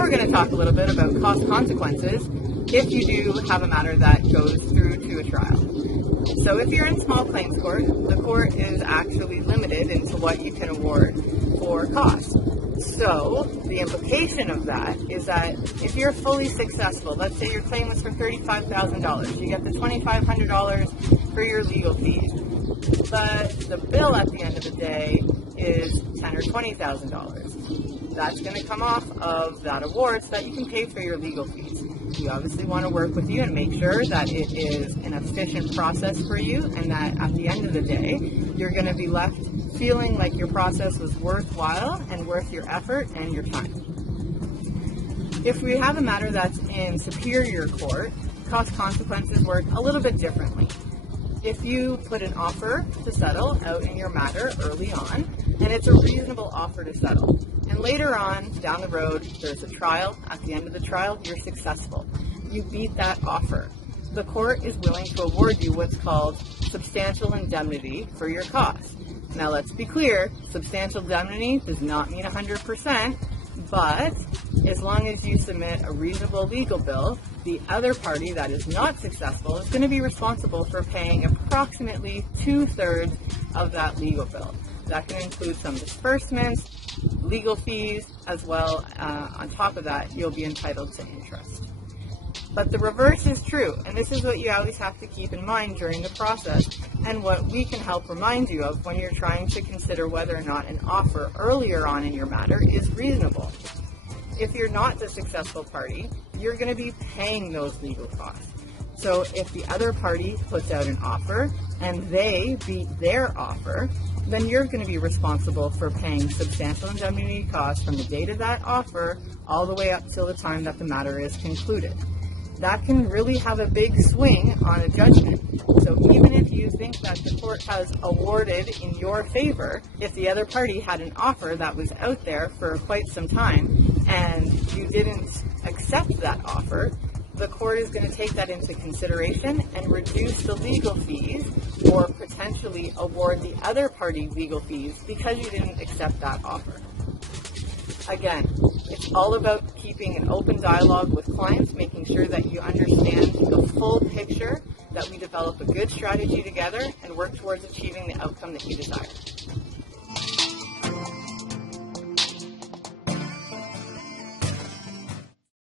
Now we're going to talk a little bit about cost consequences if you do have a matter that goes through to a trial. So if you're in small claims court, the court is actually limited into what you can award for costs. So the implication of that is that if you're fully successful, let's say your claim was for $35,000, you get the $2,500 for your legal fees, but the bill at the end of the day is $10,000 or $20,000. That's going to come off of that award so that you can pay for your legal fees. We obviously want to work with you and make sure that it is an efficient process for you and that at the end of the day, you're going to be left feeling like your process was worthwhile and worth your effort and your time. If we have a matter that's in superior court, cost consequences work a little bit differently. If you put an offer to settle out in your matter early on, and it's a reasonable offer to settle, and later on, down the road, there's a trial. At the end of the trial, you're successful. You beat that offer. The court is willing to award you what's called substantial indemnity for your costs. Now, let's be clear, substantial indemnity does not mean 100%, but as long as you submit a reasonable legal bill, the other party that is not successful is going to be responsible for paying approximately 2/3 of that legal bill. That can include some disbursements, legal fees, as well. On top of that, you'll be entitled to interest. But the reverse is true, and this is what you always have to keep in mind during the process, and what we can help remind you of when you're trying to consider whether or not an offer earlier on in your matter is reasonable. If you're not the successful party, you're going to be paying those legal costs. So if the other party puts out an offer and they beat their offer, then you're going to be responsible for paying substantial indemnity costs from the date of that offer all the way up till the time that the matter is concluded. That can really have a big swing on a judgment. So even if you think that the court has awarded in your favor, if the other party had an offer that was out there for quite some time and you didn't accept that offer, the court is going to take that into consideration and reduce the legal fees or potentially award the other party legal fees because you didn't accept that offer. Again, it's all about keeping an open dialogue with clients, making sure that you understand the full picture, that we develop a good strategy together and work towards achieving the outcome that you desire.